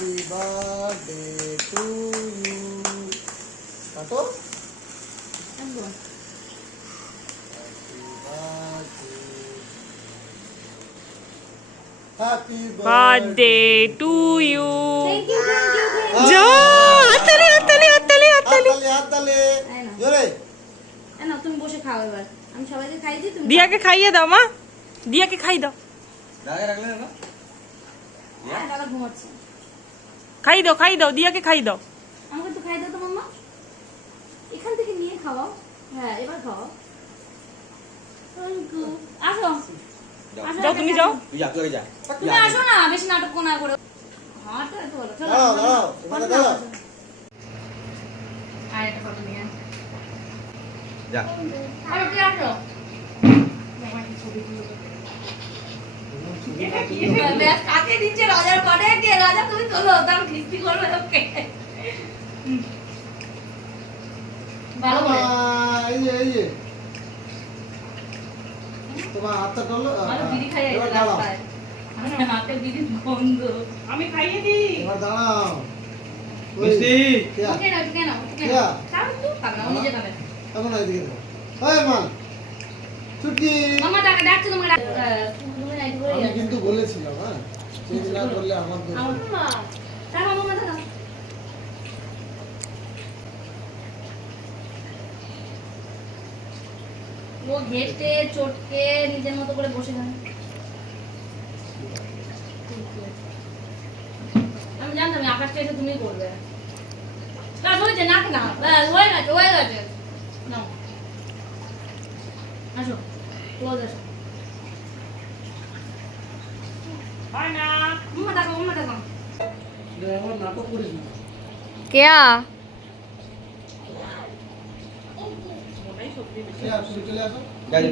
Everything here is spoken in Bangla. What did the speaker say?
Happy birthday to you. কাটো। Happy birthday to you. Thank you thank you যা হাততালি হাততালি হাততালি হাততালি। হাততালি জোরে। না তুমি বসে খাও এবার, আমি সবাইকে খাইয়েছি, তুমি দিয়াকে খাইয়ে দাও মা, দিয়াকে খাই দাও, দাঁড়িয়ে রাখলে না? হ্যাঁ দাদা ঘুমাচ্ছে। খাই দাও খাই দাও, দিয়াকে খাই দাও। আমাকে তো খাই দাও তো মাম্মা, এখান থেকে নিয়ে খাওয়াও। হ্যাঁ এবার খাও। Thank you. আসো যাও তুমি যাও। তুই যা, তুই যা। তুমি আসো না, বেশি নাটক না করে। হ্যাঁ তো এত বলো, চলো দাঁড়াও দাঁড়াও, তোমাকে দাঁড়াও। আর একটা ফটো নিয়ে যা। আর ওকে আসো। ব্যাস কাকে দিচ্ছে রাজার পরে, কে রাজা তুমি তোলো, তার কিস্তি করবে ওকে। ভালো করে এই যে এই যে তোমার হাতটা ধরলো। ভালো বিড়ি খাইয়ে এবার এসে দাঁড়াও, রাস্তায়। আমার হাতে বিড়ি গন্ধ। আমি খাইয়ে দিই। এবার দাঁড়াও। মিষ্টি। কেয়া? ওকে না ওকে না ওকে কেয়া? না তাও তো খাবে না, ও নিজে খাবে। এখন এইদিকে দাও। ওই মা ছুটি। মামা টাকা ডাকছে তোমাকে, তুমি নাই ধরে আমি যাও। কিন্তু বলেছিলাম, হ্যাঁ চেঞ্জ না করলে আমার দোষ। আমার মা তার মামা মাথা দাও। ও ঘেটে চটকে নিজের মতো করে বসে থাকে। আমি জানতাম এই আকাশটা এসে তুমিই করবে। না হয়েছে নাক না, ব্যাস হয়ে গেছে হয়ে গেছে। নাও আসো ক্লোজ আসো। হয় না। উম্মা টাকা আমার নাটক করিস না। কেয়া কেয়া, তুমি চলে আসো। গাড়ি